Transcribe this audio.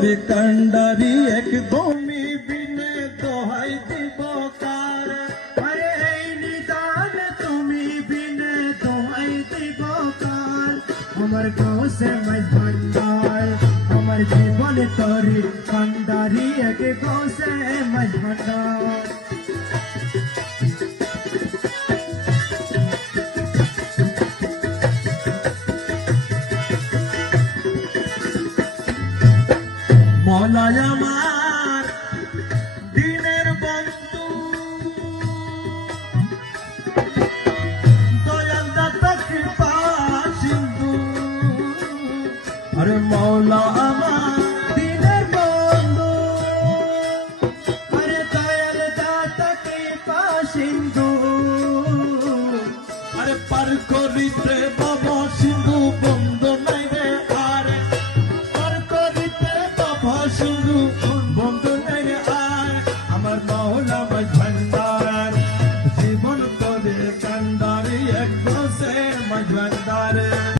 তোরে কান্ডারি একদমই বিনে দোহাই দিব কার। আরে এই নিদান তুমি বিনে দোহাই দিব কার। আমার গৌসে মাঝ ভান্ডার, আমার জীবন তোরে কান্ডারি এক গৌসে মাঝ ভান্ডার। মলায় আমার দিনের বন্ধু দয়াল দাতা কৃপা সিন্ধু। আরে মৌলা আমার দিনের বন্ধু, আরে দয়াল দাতা কৃপা সিন্ধু। আরে পার করিতে বাবা সিন্ধু বন্ধু নাই রে। আরে পার করিতে বাবা সিন্ধু বন্ধু নাই রে। আর আমার মৌলা মাঝ ভান্ডার, জীবন তোরে কান্ডারি এক বসে মাঝ ভান্ডার।